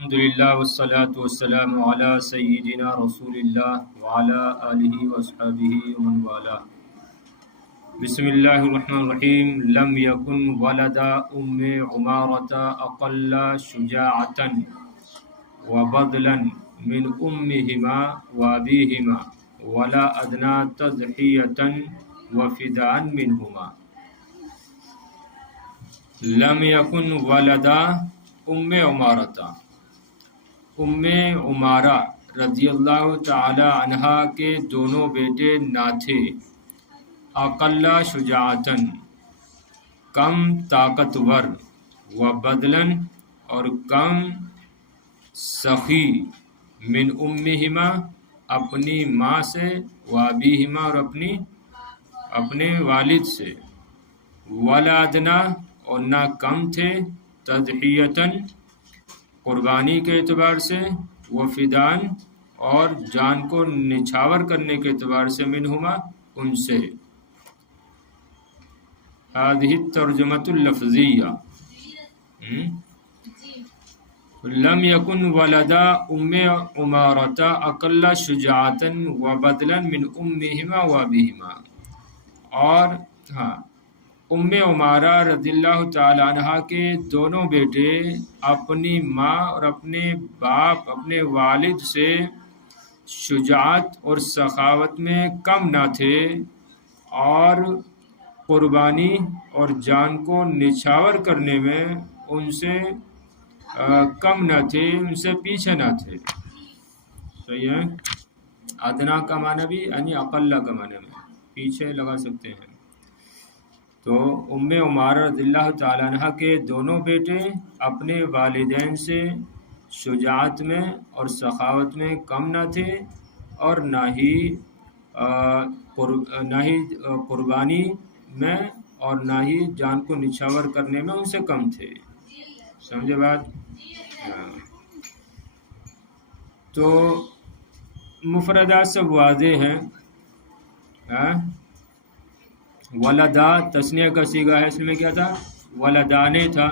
الحمدللہ والصلاة والسلام علی سیدنا رسول اللہ وعلی آلہ وصحبہ ومن والاه. بسم اللہ الرحمن الرحیم. لم یکن ولد ام عمارۃ اقل شجاعتا وبذلا من امہما وابیہما ولا ادنى تضحیۃ وفداء منہما. لم یکن ولد ام عمارۃ، ام عمارہ رضی اللہ تعالی عنہا کے دونوں بیٹے نہ تھے. اقل شجاعتن، کم طاقتور، و بدلن، اور کم سخی، من امہما، اپنی ماں سے، و ابیہما، اور اپنے والد سے، ولا ادنیٰ، اور نہ کم تھے، تضحیتاً، قربانی کے اعتبار سے، و فدان، اور جان کو نچھاور کرنے کے اعتبار سے، منہما، ان سے. هذه الترجمة اللفظیہ. لم یکن ولد ام عمارۃ اقل شجاعتا وبدلا من امہما وابیہما. اور ام عمارہ رضی اللہ تعالی عنہ کے دونوں بیٹے اپنی ماں اور اپنے باپ، اپنے والد سے شجاعت اور سخاوت میں کم نہ تھے، اور قربانی اور جان کو نچھاور کرنے میں ان سے کم نہ تھے، ان سے پیچھے نہ تھے. صحیح ہے. ادنا کا معنی بھی یعنی اقل کا معنی میں پیچھے لگا سکتے ہیں. تو ام عمارہ رضی اللہ تعالیٰ عنہ کے دونوں بیٹے اپنے والدین سے شجاعت میں اور سخاوت میں کم نہ تھے، اور نہ ہی قربانی میں اور نہ ہی جان کو نچھاور کرنے میں ان سے کم تھے. سمجھے بات؟ تو مفردات سب واضح ہیں. ولدا تثنیہ کا صیغہ ہے، اس میں کیا تھا؟ ولدانے تھا.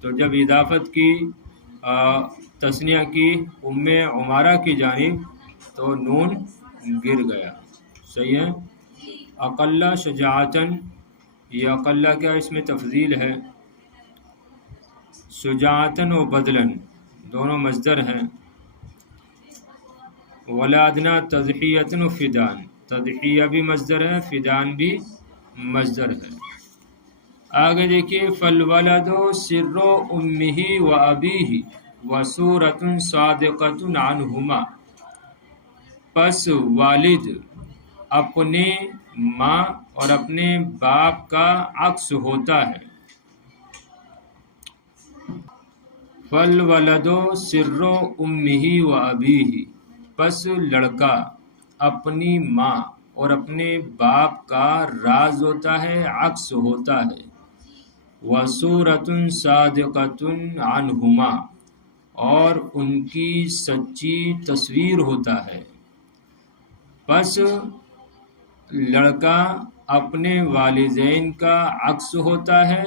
تو جب اضافت کی تثنیہ کی ام عمارہ کی جانب تو نون گر گیا. صحیح ہے. اقل شجاعتن، یہ اقل کیا اس میں تفضیل ہے. شجاعتن و بدلن دونوں مصدر ہیں. ولا ادنیٰ تضحیۃ و فدان، تضحیہ بھی مصدر ہے، فدان بھی مصدر ہے. آگے دیکھیے. فالولد سر امہ و ابیہ و صورۃ صادقۃ عنہما. پس والد اپنے ماں اور اپنے باپ کا عکس ہوتا ہے. فالولد سر امہ و ابیہ، پس لڑکا اپنی ماں اور اپنے باپ کا راز ہوتا ہے، عکس ہوتا ہے. وصورۃ صادقۃ عنہما، اور ان کی سچی تصویر ہوتا ہے. پس لڑکا اپنے والدین کا عکس ہوتا ہے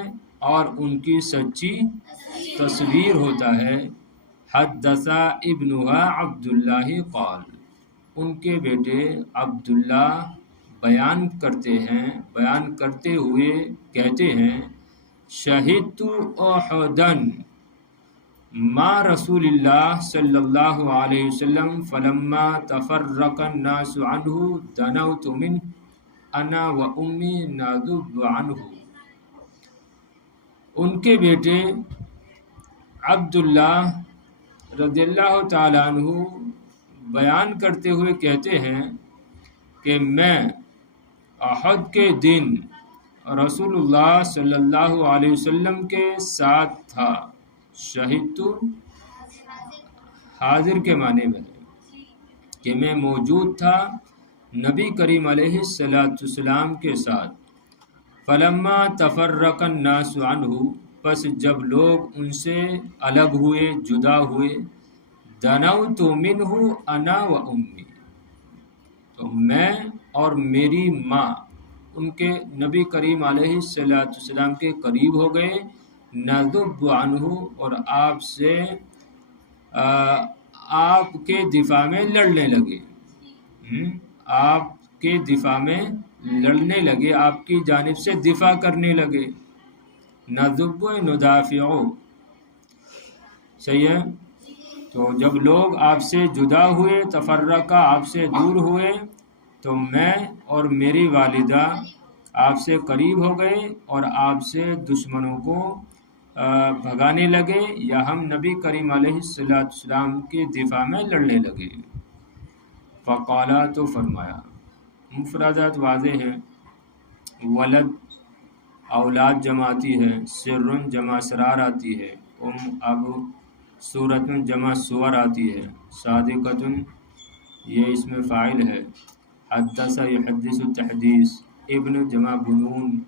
اور ان کی سچی تصویر ہوتا ہے. حدث ابنھا عبداللہ قال، ان کے بیٹے عبداللہ بیان کرتے ہوئے کہتے ہیں، شہدت احدا مع رسول اللہ صلی اللہ علیہ وسلم فلما تفرق الناس عنہ دنوت منہ انا و امی نذب عنہ. ان کے بیٹے عبداللہ رضی اللہ تعالیٰ عنہ بیان کرتے ہوئے کہتے ہیں کہ میں احد کے دن رسول اللہ صلی اللہ علیہ وسلم کے ساتھ تھا. شہید حاضر کے معنی میں ہے کہ میں موجود تھا نبی کریم علیہ السلام کے ساتھ. فلما تفرق الناس عنہ، پس جب لوگ ان سے الگ ہوئے، جدا ہوئے، دنوت منہ انا و امی، تو میں اور میری ماں ان کے نبی کریم علیہ السلام کے قریب ہو گئے. نذب عنہ، اور آپ سے آپ کے دفاع میں لڑنے لگے، آپ کے دفاع میں لڑنے لگے، آپ کی جانب سے دفاع کرنے لگے. نذب ندافع، صحیح ہے. تو جب لوگ آپ سے جدا ہوئے، تفرقہ آپ سے دور ہوئے، تو میں اور میری والدہ آپ سے قریب ہو گئے اور آپ سے دشمنوں کو بھگانے لگے، یا ہم نبی کریم علیہ السلام کے دفاع میں لڑنے لگے. فقالا، تو فرمایا. مفردات واضح ہیں. ولد اولاد جمع آتی ہے، سر جمع اسرار آتی ہے، اب صورت جمع صور آتی ہے، صادقۃ یہ اس میں فاعل ہے، حدث یحدث تحدیث، ابن جمع بنون،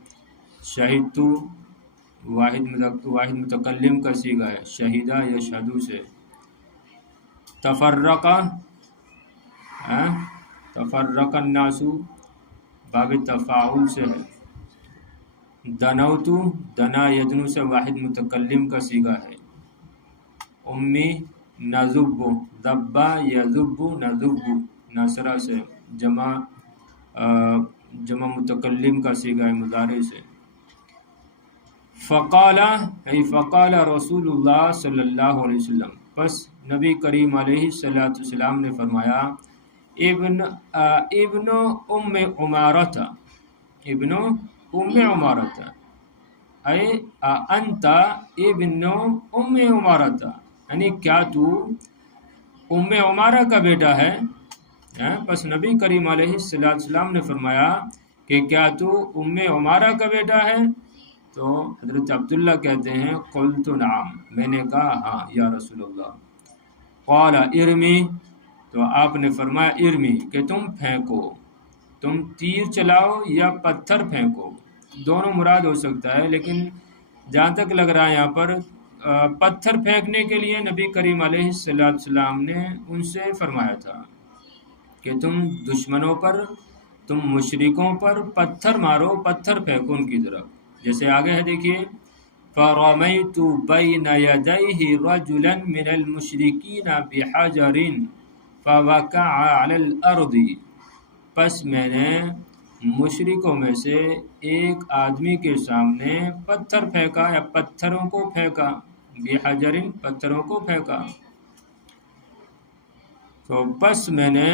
شہدت واحد متکلم کا صیغہ ہے، شہیدہ یشہدو سے. تفرقہ تفرق الناس باب تفاعل سے ہے. دنوت دنا یدنو سے واحد متکلم کا صیغہ ہے. امی نذب ذبا یذب نذب نصرہ سے جمع متکلم کا صیغہ ہے مضارع سے. فقال فقال رسول اللہ صلی اللہ علیہ وسلم، پس نبی کریم علیہ السلام نے فرمایا، ابن ام عمارہ، ابن ام عمارہ، اے انت ابن ام عمارہ، یعنی کیا تو ام عمارہ کا بیٹا ہے. پس نبی کریم علیہ السلام نے فرمایا کہ کیا تو ام عمارہ کا بیٹا ہے؟ تو حضرت عبداللہ کہتے ہیں قلت نعم، میں نے کہا ہاں یا رسول اللہ. قال ارمی، تو آپ نے فرمایا ارمی، کہ تم پھینکو، تم تیر چلاؤ یا پتھر پھینکو، دونوں مراد ہو سکتا ہے، لیکن جہاں تک لگ رہا ہے یہاں پر پتھر پھینکنے کے لیے نبی کریم علیہ السلام نے ان سے فرمایا تھا کہ تم دشمنوں پر، تم مشرکوں پر پتھر مارو، پتھر پھینکو ان کی طرف. جیسے آگے ہے دیکھیے، فَرَمَيْتُ بَيْنَ يَدَيْهِ رَجُلًا مِنَ الْمُشْرِكِينَ بِحَجَرٍ فَوَقَعَ عَلَى الْأَرْضِ، پس میں نے مشرکوں میں سے ایک آدمی کے سامنے پتھر پھینکا یا پتھروں کو پھینکا، بِحَجَرٍ پتھروں کو پھینکا. تو پس میں نے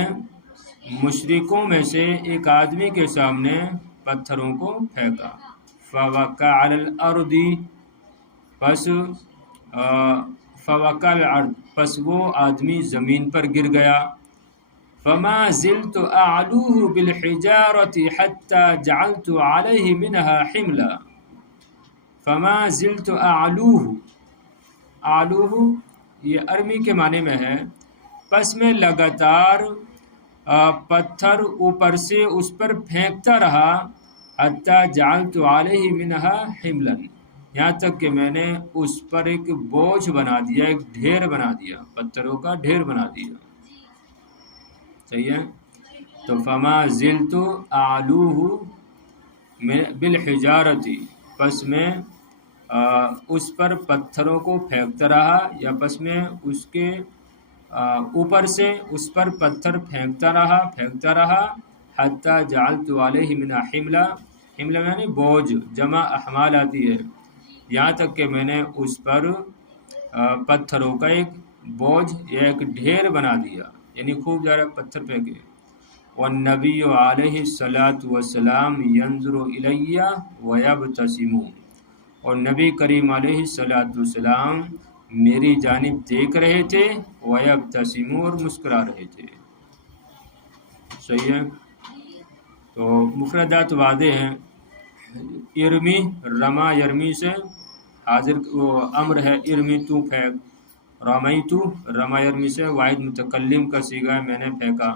مشرکوں میں سے ایک آدمی کے سامنے پتھروں کو پھینکا. فوقع علی الارض، پس فوقع الارض، پس وہ آدمی زمین پر گر گیا. فما زلت اعلوه بالحجارة حتى جعلت عليه منها حملا. فما زلت اعلوه، اعلوه یہ عربی کے معنی میں ہے، پس میں لگاتار پتھر اوپر سے اس پر پھینکتا رہا، حتی جعلت علیہ منہا حملا، یہاں تک کہ میں نے اس پر ایک بوجھ بنا دیا، ایک ڈھیر بنا دیا، پتھروں کا ڈھیر بنا دیا. صحیح ہے. تو فما زلت اعلوہ بالحجارت، پس میں اس پر پتھروں کو پھینکتا رہا، یا پس میں اس کے اوپر سے اس پر پتھر پھینکتا رہا حتی جعلت علیہ من حملہ، حملہ یعنی بوجھ، جمع احمال آتی ہے، یہاں تک کہ میں نے اس پر پتھروں کا ایک بوجھ یا ایک ڈھیر بنا دیا، یعنی خوب زیادہ پتھر پھینکے. والنبی علیہ السلام ینظر الی ویبتسم، اور نبی کریم علیہ السلام میری جانب دیکھ رہے تھے، ویبتسم، اور مسکرا رہے تھے. صحیح ہے. تو مفردات واضح ہیں. ارمی رما یرمی سے حاضر امر ہے، ارمی تو پھینک. رمیتو رما یرمی سے واحد متکلم کا صیغہ ہے، میں نے پھینکا.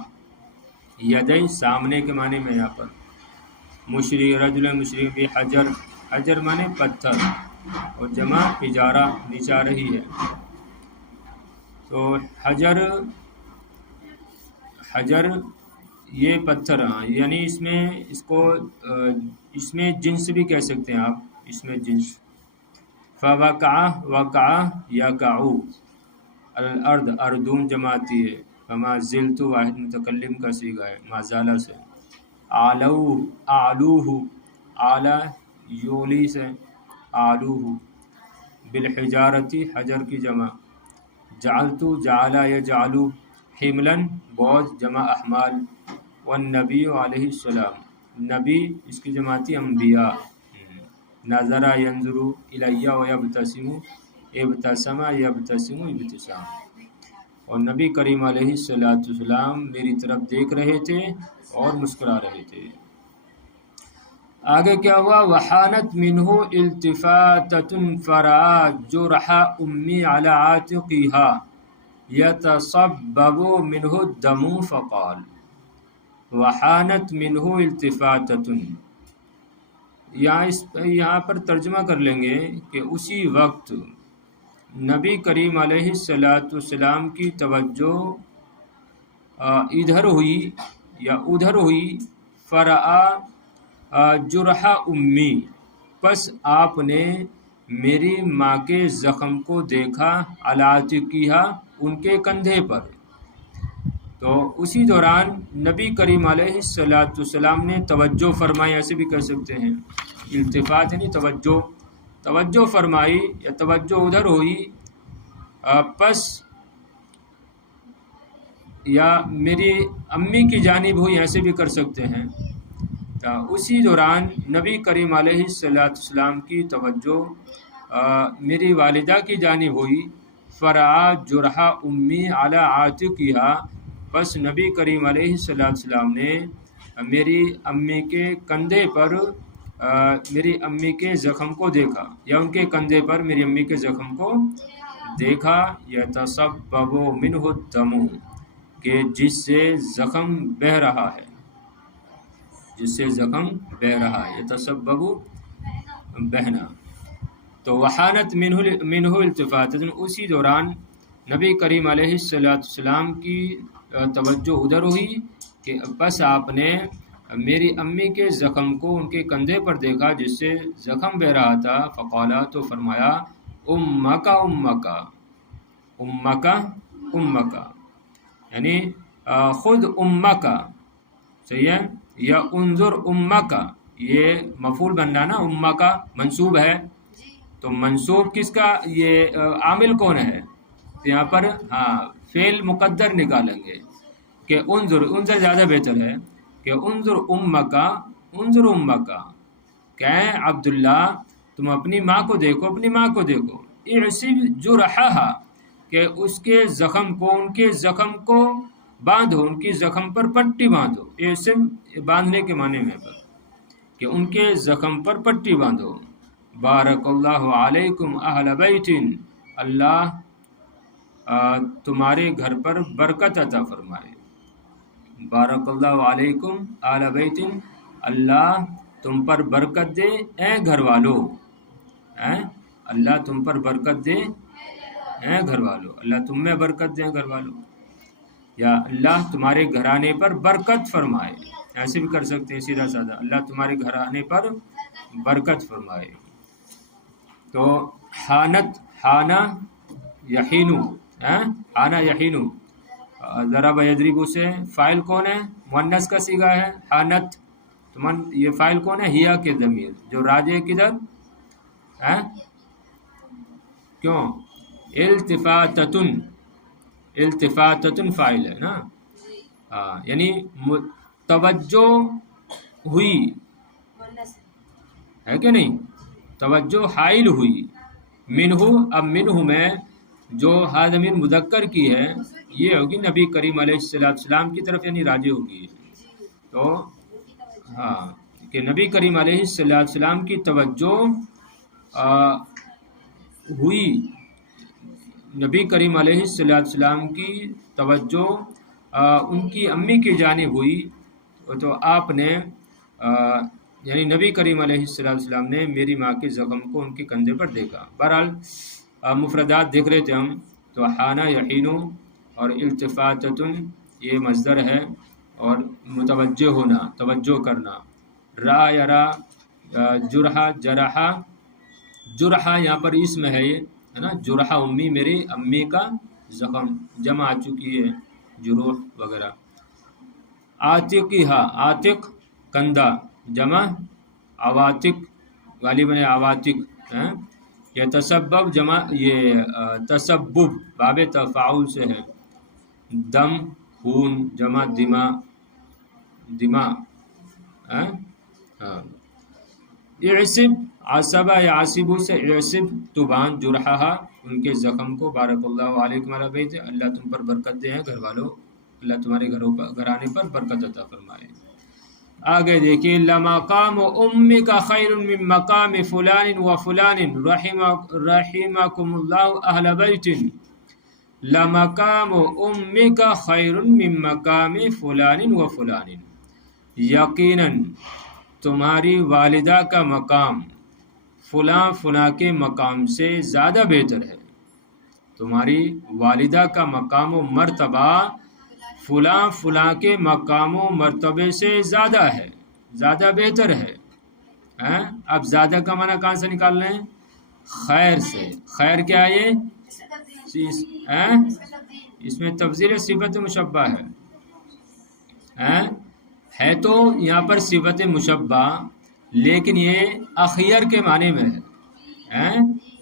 یدئی سامنے کے معنی میں یہاں پر. مشرک رجل مشرک بھی حجر، حجر معنی پتھر، اور جمع حجارہ نیچے آ رہی ہے. تو حجر یہ پتھر، یعنی اس میں جنس بھی کہہ سکتے ہیں آپ، اس میں جنس. فوقع وقع یقع، الارض اردون جماتی ہے، فما زلت واحد متکلم کا صیغہ ہے مازالہ سے، آلو آلوہ اعلیٰ یولی سے آلوہ، بالحجارتی حجر کی جمع، جعلت جعلا یجعلو، حملن بوجھ جمع احمال، والنبی علیہ السلام نبی اس کی جماعتی انبیاء، نظرہ ینظرو الیہ ویبتسم ابتسم یبتسم ابتسام، اور نبی کریم علیہ السلام میری طرف دیکھ رہے تھے اور مسکرا رہے تھے۔ آگے کیا ہوا؟ وحانت منہ التفاتۃ فرآ جرح امی علی عاتقها یتصبب منہ الدم فقال، وحانت منہ التفاتۃ، یہاں پر ترجمہ کر لیں گے کہ اسی وقت نبی کریم علیہ السلام کی توجہ ادھر ہوئی یا ادھر ہوئی، فرآ جرح امی، پس آپ نے میری ماں کے زخم کو دیکھا، علی عاتقہا، ان کے کندھے پر۔ تو اسی دوران نبی کریم علیہ السلام نے توجہ فرمائی، ایسے بھی کہہ سکتے ہیں، التفات یعنی توجہ فرمائی یا توجہ ادھر ہوئی، پس یا میری امی کی جانب ہوئی، ایسے بھی کر سکتے ہیں۔ اسی دوران نبی کریم علیہ السلام کی توجہ میری والدہ کی جانب ہوئی، فرآ جرح امی علی عاتقہا، پس نبی کریم علیہ السلام نے میری امی کے کندھے پر میری امی کے زخم کو دیکھا، یا ان کے کندھے پر میری امی کے زخم کو دیکھا، یتصبب منہ الدم، کہ جس سے زخم بہہ رہا ہے، جس سے زخم بہہ رہا ہے، یتصبب بہنا۔ تو وحانت منہ التفاتۃ، اسی دوران نبی کریم علیہ السلام کی توجہ ادھر ہوئی کہ بس آپ نے میری امی کے زخم کو ان کے کندھے پر دیکھا جس سے زخم بہہ رہا تھا، فقالا، تو فرمایا، امکا امکا، امکا امکا، یعنی خود امکا، صحیح ہے، یا انظر امکا، یہ مفعول بن رہا نا، امکا منصوب ہے، تو منصوب کس کا، یہ عامل کون ہے؟ تو یہاں پر فعل مقدر نکالیں گے کہ انظر زیادہ بہتر ہے کہ انظر امکا، کہیں عبداللہ تم اپنی ماں کو دیکھو، اپنی ماں کو دیکھو، اعصب جرحہا، کہ اس کے زخم کو، ان کے زخم کو باندھو، ان کی زخم پر پٹی باندھو، اعصب باندھنے کے معنی میں کہ ان کے زخم پر پٹی باندھو۔ بارک اللہ علیکم اہل بیت، اللہ تمہارے گھر پر برکت عطا فرمائے۔ بارک اللہ علیکم اہل بیت، اللہ تم پر برکت دے اے گھر والو، اللہ تم پر برکت دے اے گھر والو، اللہ تم میں برکت دے گھر والو، یا اللہ تمہارے گھرانے پر برکت فرمائے، ایسے بھی کر سکتے ہیں سیدھا سادہ، اللہ تمہارے گھرانے پر برکت فرمائے۔ تو حانت، حانا یحینو، حانا یحینو، ضرب یضرب سے فاعل کون ہے؟ مؤنث کا صیغہ ہے، حانت، یہ فاعل کون ہے؟ ہیا کے ضمیر، جو راجع کدھر، کیوں؟ التفاتتن، التفاتتن فاعل ہے نا، یعنی توجہ ہوئی ہے کہ نہیں، توجہ حائل ہوئی، منہ، اب منہ میں جو ضمیر مذکر کی ہے یہ ہوگی نبی کریم علیہ السلام کی طرف، یعنی راجع ہوگی، تو کہ نبی کریم علیہ السلام کی توجہ ہوئی، نبی کریم علیہ السلام کی توجہ ان کی امی کی جانب ہوئی، تو آپ نے یعنی نبی کریم علیہ السلام نے میری ماں کے زخم کو ان کے کندھے پر دیکھا۔ بہرحال مفردات دیکھ رہے تھے ہم، تو حانا یحینو اور التفاتتن یہ مصدر ہے، اور متوجہ ہونا، توجہ کرنا، را یرا، جرحا جرحا، جرحا یہاں پر اسم ہے، یہ ہے نا، جرحا امی، میری امی کا زخم جمع آ چکی ہے جروح وغیرہ. عاتقها عاتق کندھا جمع عواتق غالباً عواتق ہیں. یہ تسبب جمع یہ تسبب باب تفاعل سے ہے. دم خون جمع دماء ہاں. اعصب عصبہ یعصب سے اعصب تو باندھ جرحہ ان کے زخم کو. بارک اللہ علیکم علی بیت، اللہ تم پر برکت دے ہیں گھر والوں، اللہ تمہارے گھرانے پر برکت عطا فرمائے. آگے دیکھیے لمقام امک خیر من مقام فلان و فلان رحمکم اللہ اہل بیت. لمقام امک خیر من مقام فلان و فلان، یقیناً تمہاری والدہ کا مقام فلاں فلاں کے مقام سے زیادہ بہتر ہے. تمہاری والدہ کا مقام و مرتبہ فلاں فلاں کے مقام و مرتبے سے زیادہ ہے، زیادہ بہتر ہے. اب زیادہ کا معنی کہاں سے نکال رہے ہیں؟ خیر سے. خیر کیا ہے یہ؟ اس میں تفضیل صفت مشبہ ہے تو یہاں پر صفت مشبہ، لیکن یہ اخیر کے معنی میں ہے،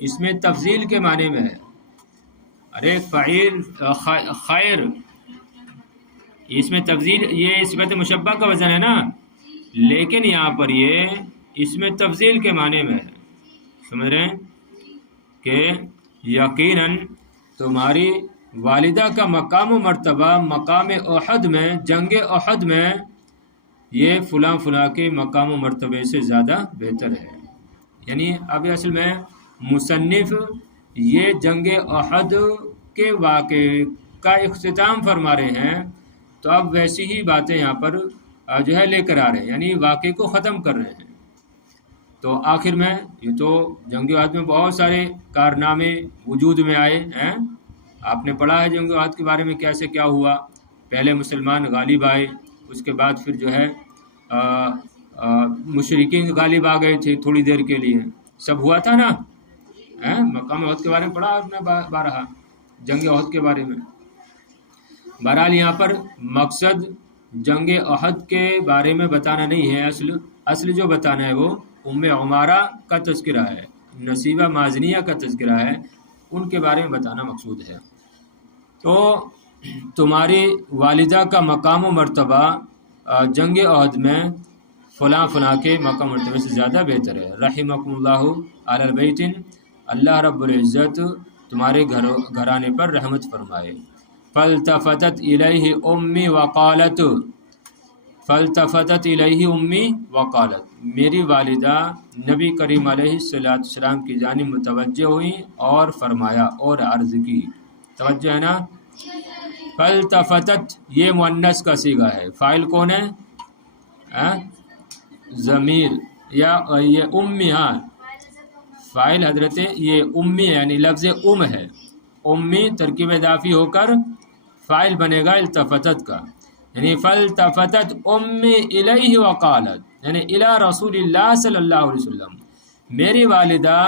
اس میں تفضیل کے معنی میں ہے. ارے فعیل خیر، اس میں تفضیل یہ صفت مشبہ کا وزن ہے نا، لیکن یہاں پر یہ اس میں تفضیل کے معنی میں ہے. سمجھ رہے ہیں کہ یقیناً تمہاری والدہ کا مقام و مرتبہ مقام احد میں، جنگ احد میں، یہ فلاں فلاں کے مقام و مرتبے سے زیادہ بہتر ہے. یعنی اب اصل میں مصنف یہ جنگ احد کے واقعے کا اختتام فرما رہے ہیں، تو اب ویسی ہی باتیں یہاں پر جو ہے لے کر آ رہے ہیں، یعنی واقعے کو ختم کر رہے ہیں. تو آخر میں یہ تو جنگ احد میں بہت سارے کارنامے وجود میں آئے ہیں. آپ نے پڑھا ہے جنگ احد کے بارے میں کیسے کیا ہوا. پہلے مسلمان غالب آئے، اس کے بعد پھر جو ہے مشرکین غالب آ گئے تھے تھوڑی دیر کے لیے، سب ہوا تھا نا. مقام احد کے بارے میں پڑھا آپ نے بارہا جنگ احد کے بارے میں. بہرحال یہاں پر مقصد جنگ احد کے بارے میں بتانا نہیں ہے، اصل جو بتانا ہے وہ ام عمارہ کا تذکرہ ہے، نصیبہ مازنیہ کا تذکرہ ہے، ان کے بارے میں بتانا مقصود ہے. تو تمہاری والدہ کا مقام و مرتبہ جنگ احد میں فلاں فلاں کے مقام مرتبے سے زیادہ بہتر ہے. رحمکم اللہ علی البیت، اللہ رب العزت تمہارے گھرانے پر رحمت فرمائے. فالتفتت الیہ امی وقالت، فالتفتت الیہ امی وقالت، میری والدہ نبی کریم علیہ السلام کی جانب متوجہ ہوئی اور فرمایا اور عرض کی. توجہ ہے نا. فالتفتت یہ مؤنث کا صیغہ ہے، فاعل کون ہے؟ ضمیر یا یہ امی. فاعل حضرت یہ امی یعنی لفظ ام ہے. امی ترکیب اضافی ہو کر فاعل بنے گا التفتت کا، یعنی فالتفتت امی الیہ وقالت، یعنی الی رسول اللہ صلی اللہ علیہ وسلم، میری والدہ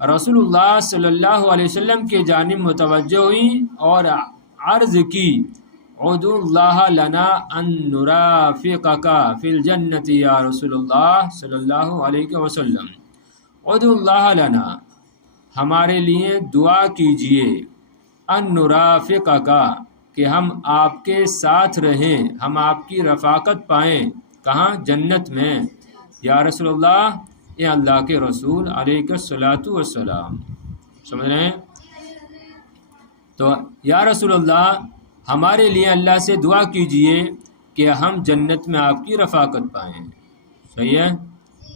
رسول اللہ صلی اللہ علیہ وسلم کی جانب متوجہ ہوئی اور عرض کی ادعو اللہ لنا ان نرافقک فی الجنت یا رسول اللہ صلی اللہ علیہ وسلم. ادعو اللہ لنا، ہمارے لیے دعا کیجئے، ان نرافقک، کہ ہم آپ کے ساتھ رہیں، ہم آپ کی رفاقت پائیں. کہاں؟ جنت میں. یا رسول اللہ، اے اللہ کے رسول علیہ الصلاۃ والسلام. سمجھ رہے ہیں؟ تو یا رسول اللہ ہمارے لیے اللہ سے دعا کیجئے کہ ہم جنت میں آپ کی رفاقت پائیں. صحیح ہے.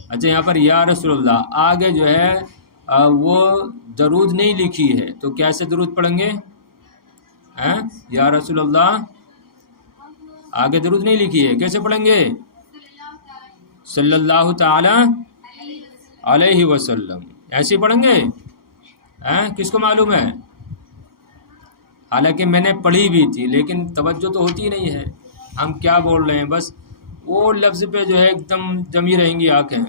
اچھا یہاں پر یا رسول اللہ آگے جو ہے وہ درود نہیں لکھی ہے، تو کیسے درود پڑھیں گے؟ یا رسول اللہ آگے درود نہیں لکھی ہے، کیسے پڑھیں گے؟ صلی اللہ تعالی علیہ وسلم، ایسے پڑھیں گے. کس کو معلوم ہے؟ حالانکہ میں نے پڑھی بھی تھی لیکن توجہ تو ہوتی نہیں ہے، ہم کیا بول رہے ہیں، بس وہ لفظ پہ جو ہے ایک دم جمی رہیں گی آنکھیں.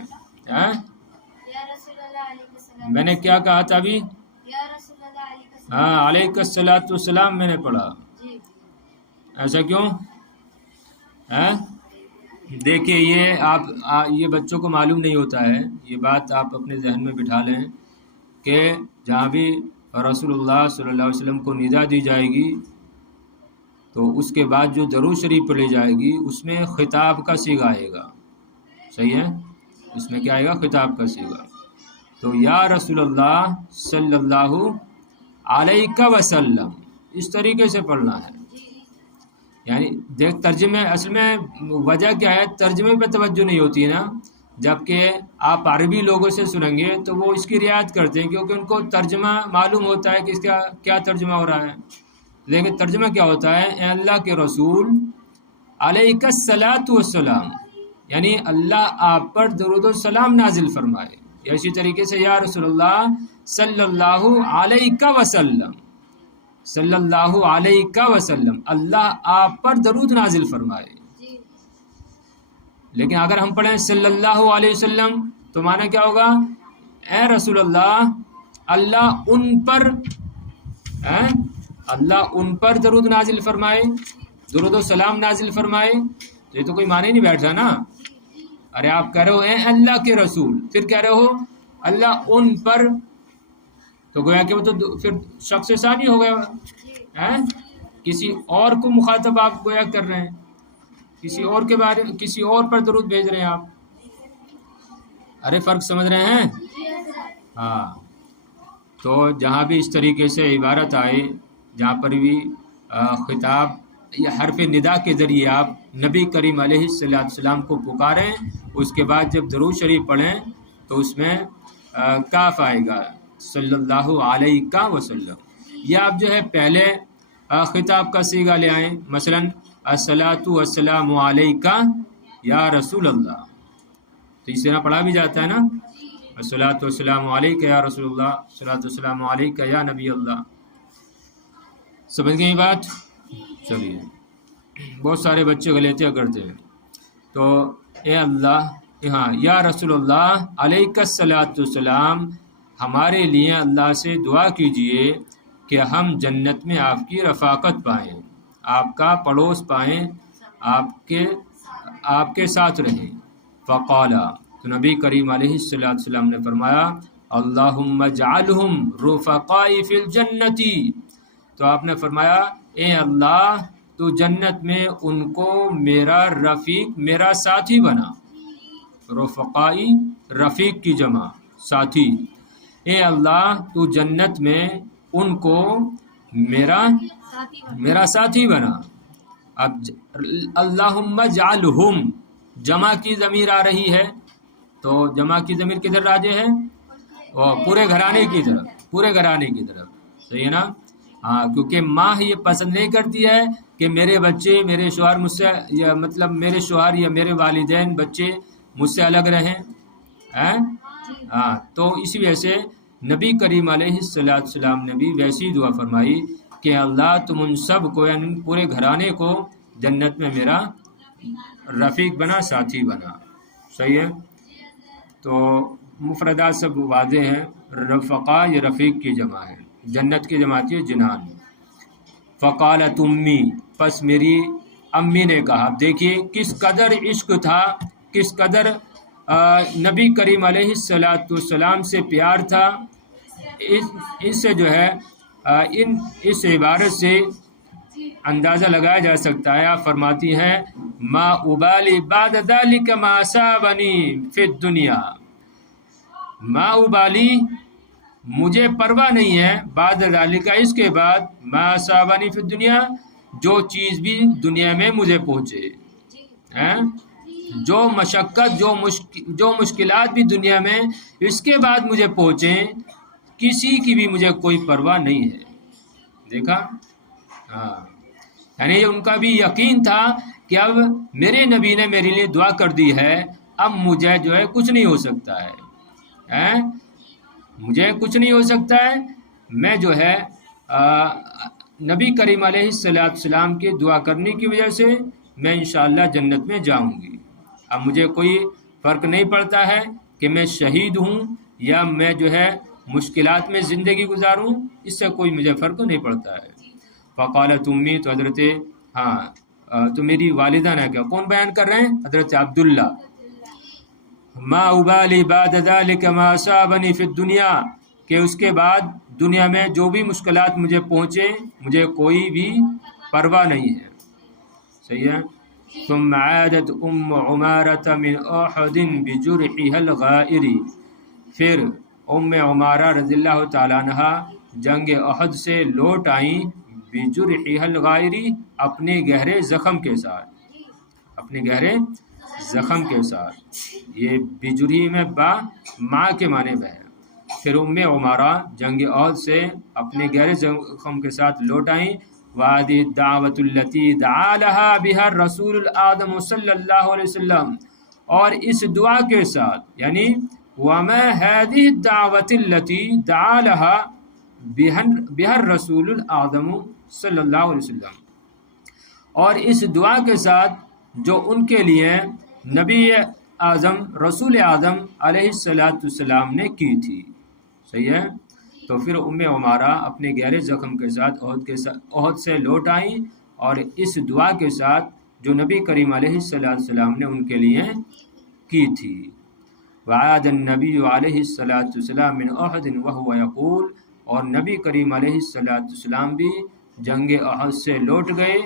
میں نے کیا کہا تھا ابھی؟ ہاں علیہ الصلوۃ والسلام میں نے پڑھا، ایسا کیوں؟ دیکھیے یہ یہ بچوں کو معلوم نہیں ہوتا ہے، یہ بات آپ اپنے ذہن میں بٹھا لیں کہ جہاں بھی رسول اللہ صلی اللہ علیہ وسلم کو ندا دی جائے گی تو اس کے بعد جو درود شریف پڑھی جائے گی اس میں خطاب کا صیغہ آئے گا، صحیح ہے؟ اس میں کیا آئے گا؟ خطاب کا صیغہ۔ تو یا رسول اللہ صلی اللہ علیہ وسلم اس طریقے سے پڑھنا ہے، یعنی دیکھ ترجمے اصل میں وجہ کیا ہے، ترجمے پہ توجہ نہیں ہوتی ہے نا، جبکہ آپ عربی لوگوں سے سنیں گے تو وہ اس کی رعایت کرتے ہیں کیونکہ ان کو ترجمہ معلوم ہوتا ہے کہ اس کا کیا ترجمہ ہو رہا ہے، لیکن ترجمہ کیا ہوتا ہے؟ اے اللہ کے رسول علیہ الصلاۃ والسلام، یعنی اللہ آپ پر درود و سلام نازل فرمائے، اسی طریقے سے یا رسول اللہ صلی اللہ علیہ وسلم، صلی اللہ علیہ وسلم، اللہ آپ پر درود نازل فرمائے۔ لیکن اگر ہم پڑھیں صلی اللہ علیہ وسلم تو معنی کیا ہوگا؟ اے رسول اللہ اللہ ان پر درود نازل فرمائے، درود و سلام نازل فرمائے، تو یہ تو کوئی معنی نہیں بیٹھ رہا نا۔ ارے آپ کہہ رہے ہو اے اللہ کے رسول، پھر کہہ رہے ہو اللہ ان پر، تو گویا کہ وہ تو پھر شخص ثانی ہو گیا، کسی اور کو مخاطب آپ گویا کر رہے ہیں، کسی اور کے بارے کسی اور پر درود بھیج رہے ہیں آپ۔ ارے فرق سمجھ رہے ہیں؟ ہاں، تو جہاں بھی اس طریقے سے عبارت آئے، جہاں پر بھی خطاب یا حرف ندا کے ذریعے آپ نبی کریم علیہ السلام کو پکاریں، اس کے بعد جب درود شریف پڑھیں تو اس میں کاف آئے گا صلی اللہ علیہ وسلم، یا آپ جو ہے پہلے خطاب کا صیغہ لے آئیں، مثلا الصلاۃ والسلام علیک یا رسول اللہ، تو اس طرح پڑھا بھی جاتا ہے نا، الصلاۃ والسلام علیک یا رسول اللہ، الصلاۃ والسلام علیک یا نبی اللہ۔ سمجھ گئے یہ بات؟ چلیے، بہت سارے بچے غلطیاں کرتے ہیں، تو اے اللہ، ہاں یا رسول اللہ علیہ الصلاۃ والسلام، ہمارے لیے اللہ سے دعا کیجئے کہ ہم جنت میں آپ کی رفاقت پائیں، آپ کا پڑوس پائیں، آپ کے ساتھ رہیں۔ فقالا، تو نبی کریم علیہ السلام نے فرمایا اللہم اجعلہم رفقائی فی الجنتی، تو آپ نے فرمایا اے اللہ تو جنت میں ان کو میرا رفیق، میرا ساتھی بنا، رفقائی رفیق کی جمع ساتھی، اے اللہ تو جنت میں ان کو میرا ساتھی بنا۔ اب اللہم اجعلہم جمع کی ضمیر آ رہی ہے، تو جمع کی ضمیر کدھر راجع ہے؟ اور پورے گھرانے کی طرف، صحیح ہے نا؟ ہاں، کیونکہ ماں یہ پسند نہیں کرتی ہے کہ میرے بچے، میرے شوہر مجھ سے، یا مطلب میرے شوہر یا میرے والدین بچے مجھ سے الگ رہیں، ہاں، تو اسی وجہ سے نبی کریم علیہ السلام نے بھی ویسی دعا فرمائی کہ اللہ تم ان سب کو، یعنی پورے گھرانے کو جنت میں میرا رفیق بنا، ساتھی بنا، صحیح ہے؟ تو مفردات سب واضح ہیں، رفقا یہ رفیق کی جمع ہے، جنت کی جمع ہے جنان۔ فقالت امی، پس میری امی نے کہا، دیکھیے کس قدر عشق تھا، کس قدر نبی کریم علیہ السلام سے پیار تھا، اس سے جو ہے اس عبارت سے اندازہ لگایا جا سکتا ہے۔ آپ فرماتی ہیں ما ابالی بعد ذلك ما اصابنی فی الدنیا، ما ابالی مجھے پرواہ نہیں ہے، بعد ذلك اس کے بعد، ما اصابنی فی الدنیا جو چیز بھی دنیا میں مجھے پہنچے، جو مشقت، جو مشکلات بھی دنیا میں اس کے بعد مجھے پہنچیں، کسی کی بھی مجھے کوئی پرواہ نہیں ہے۔ دیکھا؟ ہاں، یعنی ان کا بھی یقین تھا کہ اب میرے نبی نے میرے لیے دعا کر دی ہے، اب مجھے جو ہے کچھ نہیں ہو سکتا ہے، مجھے کچھ نہیں ہو سکتا ہے، میں جو ہے نبی کریم علیہ السلام کی دعا کرنے کی وجہ سے میں انشاءاللہ جنت میں جاؤں گی۔ اب مجھے کوئی فرق نہیں پڑتا ہے کہ میں شہید ہوں یا میں جو ہے مشکلات میں زندگی گزاروں، اس سے کوئی مجھے فرق نہیں پڑتا ہے۔ فقالت امی، تو حضرت تو میری والدہ نے کیا، کون بیان کر رہے ہیں؟ حضرت عبداللہ، ما ابالی بعد ذلك ما اصابنی فی الدنیا، کہ اس کے بعد دنیا میں جو بھی مشکلات مجھے پہنچے مجھے کوئی بھی پرواہ نہیں ہے۔ صحیح ہے۔ ثم عادت ام عمارۃ من احد بجرحها الغائر، پھر ام عمارہ رضی اللہ تعالیٰ عنہ جنگ احد سے لوٹ آئیں، بجرحها الغائر، اپنے گہرے زخم کے ساتھ، اپنے گہرے زخم کے ساتھ۔ یہ بجرحی میں با ماں کے معنی میں ہے۔ پھر ام عمارہ جنگ احد سے اپنے گہرے زخم کے ساتھ لوٹ آئیں۔ وَهَذِهِ الدَّعْوَةُ الَّتِي دَعَا لَهَا بِهَا الرَّسُولُ الْأَعْظَمُ صلی اللہ علیہ وسلم، اور اس دعا کے ساتھ، یعنی وَمَا هَذِهِ الدَّعْوَةِ الَّتِي دَعَا لَهَا بِهَا الرَّسُولُ الْأَعْظَمُ صلی اللہ علیہ وسلم، اور اس دعا کے ساتھ جو ان کے لیے نبی اعظم رسول اعظم علیہ السلام نے کی تھی۔ صحیح ہے۔ تو پھر ام عمارہ اپنے گہرے زخم کے ساتھ احد سے لوٹ آئیں، اور اس دعا کے ساتھ جو نبی کریم علیہ السلام نے ان کے لیے کی تھی۔ وعاد النبی علیہ السلام من احد وهو یقول، اور نبی کریم علیہ السلام بھی جنگ احد سے لوٹ گئے،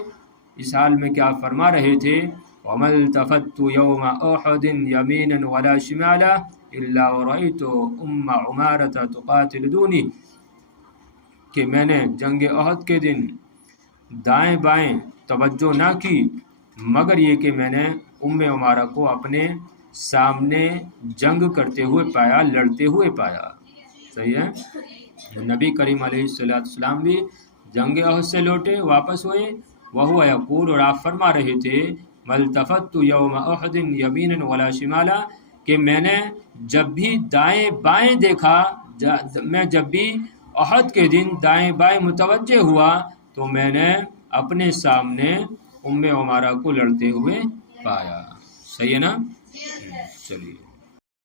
اس حال میں کیا فرما رہے تھے، وَمَا الْتَفَتُّ يَوْمَ أُحُدٍ يَمِينًا وَلَا شِمَالًا إِلَّا وَرَأَيْتُ أُمَّ عُمَارَةَ تُقَاتِلُ دُونِي، کہ میں نے جنگ احد کے دن دائیں بائیں توجہ نہ کی مگر یہ کہ میں نے ام عمارہ کو اپنے سامنے جنگ کرتے ہوئے پایا، لڑتے ہوئے پایا۔ صحیح ہے۔ نبی کریم علیہ السلام بھی جنگ احد سے لوٹے، واپس ہوئے، وہو یقول، اور آپ فرما رہے تھے، ملتفت یوم احد یمینا ولا شمالا، کہ میں نے جب بھی دائیں بائیں دیکھا، میں جب بھی احد کے دن دائیں بائیں متوجہ ہوا تو میں نے اپنے سامنے ام عمارہ کو لڑتے ہوئے پایا۔ صحیح ہے نا؟ چلیے۔